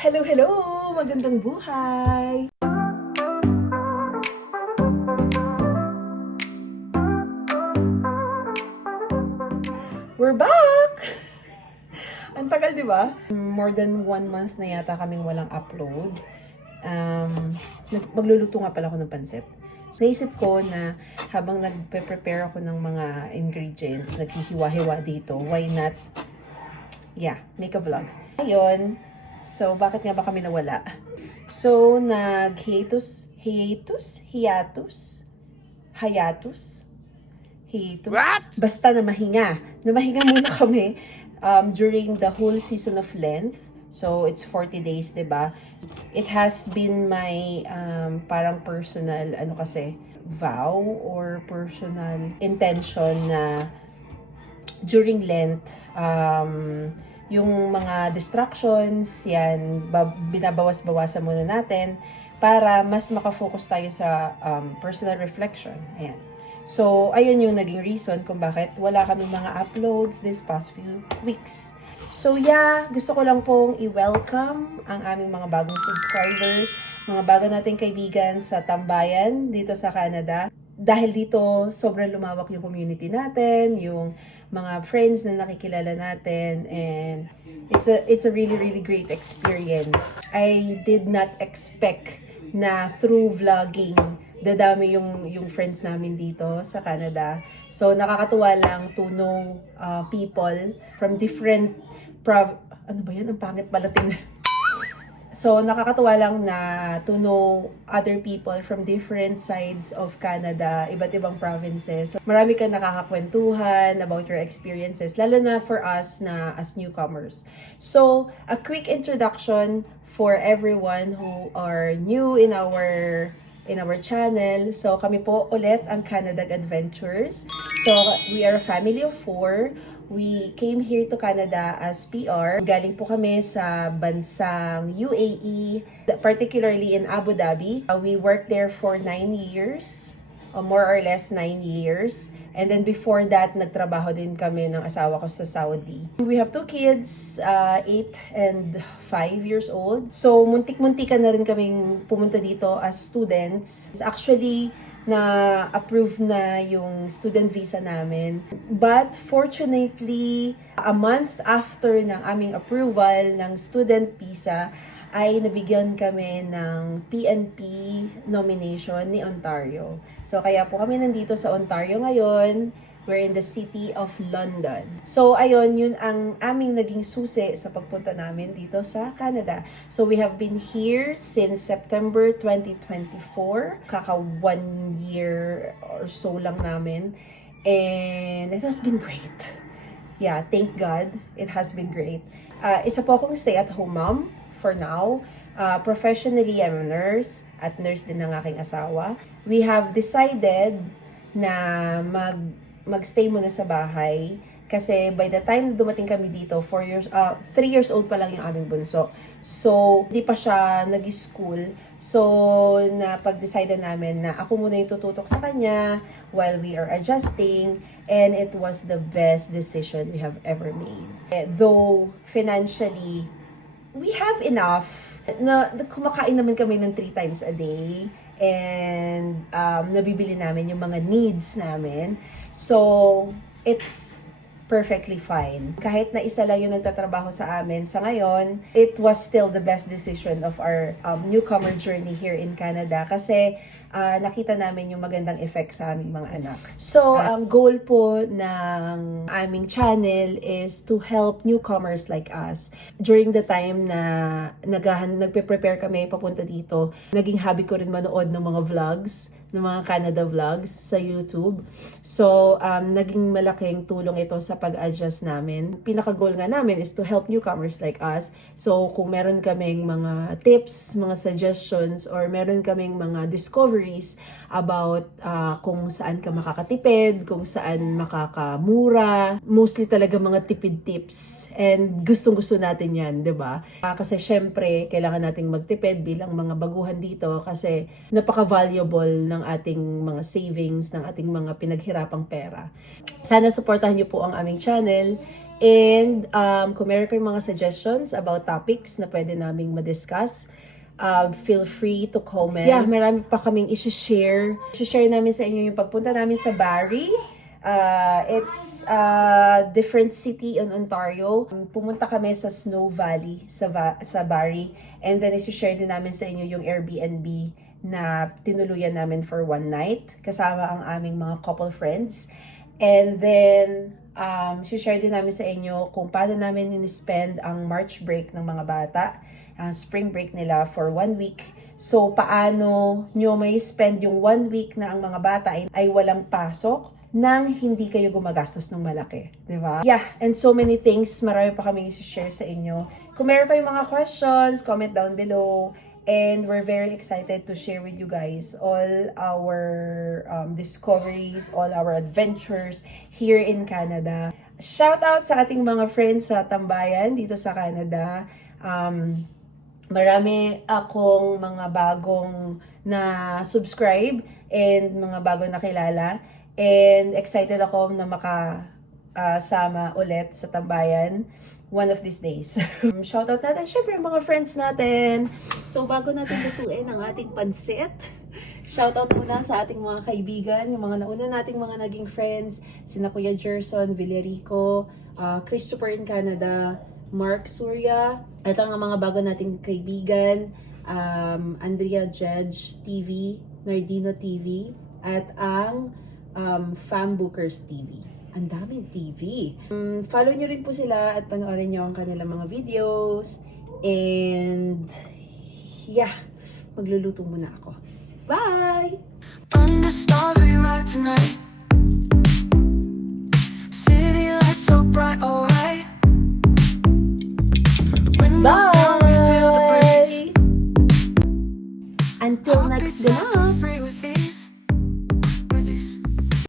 Hello, hello! Magandang buhay! We're back! Ang tagal, di ba? More than 1 month na yata kaming walang upload. Magluluto nga pala ako ng pansit. So, naisip ko na habang nagpe-prepare ako ng mga ingredients, naghihiwa-hiwa dito, why not, make a vlog. Ayun, so bakit nga ba kami nawala? So, hiatus? What? Basta namahinga muna kami during the whole season of Lent. So, it's 40 days, diba? It has been my parang personal, vow or personal intention na during Lent, yung mga distractions, binabawas-bawasan muna natin para mas makafocus tayo sa personal reflection. Ayan. So, ayun yung naging reason kung bakit wala kaming mga uploads this past few weeks. So, gusto ko lang pong i-welcome ang aming mga bagong subscribers, mga bago nating kaibigan sa tambayan dito sa Canada. Dahil dito, sobrang lumawak yung community natin, yung mga friends na nakikilala natin, and it's a really, really great experience. I did not expect na through vlogging, dadami yung friends namin dito sa Canada. So, nakakatuwa lang to know people from different ano ba yan? Ang pangit pala tingnan. So, nakakatuwa lang na to know other people from different sides of Canada, iba't ibang provinces. Marami kang nakakakwentuhan about your experiences, lalo na for us na as newcomers. So, a quick introduction for everyone who are new in our channel. So, kami po ulit ang Canada Adventures. So, we are a family of 4. We came here to Canada as PR. Galing po kami sa bansang UAE, particularly in Abu Dhabi. We worked there for 9 years, more or less 9 years. And then before that, nagtrabaho din kami ng asawa ko sa Saudi. We have 2 kids, 8 and 5 years old. So, muntik-muntikan na rin kaming pumunta dito as students. It's actually na-approve na yung student visa namin. But fortunately, a month after ng aming approval ng student visa, ay nabigyan kami ng PNP nomination ni Ontario. So, kaya po kami nandito sa Ontario ngayon. We're in the city of London. So, ayun, yun ang aming naging susi sa pagpunta namin dito sa Canada. So, we have been here since September 2024. Kaka 1 year or so lang namin. And it has been great. Yeah, thank God. It has been great. Isa po akong stay-at-home mom for now. Professionally, I'm a nurse. At nurse din ng aking asawa. We have decided na magstay muna sa bahay kasi by the time dumating kami dito, 3 years old pa lang yung aming bunso. So, hindi pa siya nag-school. So, napag-decide namin na ako muna yung tututok sa kanya while we are adjusting, and it was the best decision we have ever made. Though, financially, we have enough na kumakain naman kami ng 3 times a day, and nabibili namin yung mga needs namin. So, it's perfectly fine. Kahit na isa lang yung nagtatrabaho sa amin sa ngayon, it was still the best decision of our newcomer journey here in Canada kasi nakita namin yung magandang effect sa aming mga anak. So, ang goal po ng aming channel is to help newcomers like us. During the time na nagpe-prepare kami papunta dito, naging hobby ko rin manood ng mga vlogs, ng mga Canada vlogs sa YouTube. So, naging malaking tulong ito sa pag-adjust namin. Pinaka-goal nga namin is to help newcomers like us. So, kung meron kaming mga tips, mga suggestions, or meron kaming mga discoveries discoveries about kung saan ka makakatipid, kung saan makakamura. Mostly talaga mga tipid tips. And gustong-gusto natin yan, di ba? Kasi syempre, kailangan nating magtipid bilang mga baguhan dito kasi napaka-valuable ng ating mga savings, ng ating mga pinaghirapang pera. Sana supportahan niyo po ang aming channel. And kung meron kayong mga suggestions about topics na pwede naming ma-discuss, feel free to comment. Yeah, marami pa kaming i-share. I-share namin sa inyo yung pagpunta namin sa Barrie. It's a different city in Ontario. Pumunta kami sa Snow Valley, sa Barrie. And then i-share din namin sa inyo yung Airbnb na tinuluyan namin for one night. Kasama ang aming mga couple friends. And then, share din namin sa inyo kung paano namin in-spend ang March break ng mga bata, ang spring break nila for 1 week. So, paano nyo may spend yung 1 week na ang mga bata ay walang pasok nang hindi kayo gumagastos ng malaki. Diba? Yeah, and so many things. Marami pa kami i-share sa inyo. Kung meron kayong mga questions, comment down below. And we're very excited to share with you guys all our discoveries, all our adventures here in Canada. Shout out sa ating mga friends sa Tambayan dito sa Canada. Marami akong mga bagong na subscribe and mga bagong nakilala. And excited ako na makasama ulit sa Tambayan one of these days. Shoutout natin, syempre, mga friends natin. So, bago natin lutuin ang ating pansit, shoutout muna sa ating mga kaibigan, yung mga nauna nating mga naging friends, sina Kuya Gerson Villarico, Christopher in Canada, Mark Surya, at ang mga bago nating kaibigan, Andrea Judge TV, Nardino TV, at ang Fam Bookers TV. Ang daming TV. Follow nyo rin po sila at panoorin nyo ang kanilang mga videos. And yeah, magluluto muna ako. Bye! Under stars we ride tonight. City lights so bright, alright. Windows down, we feel the breeze. Until next Heartbeats fast, we're vlog! free with ease.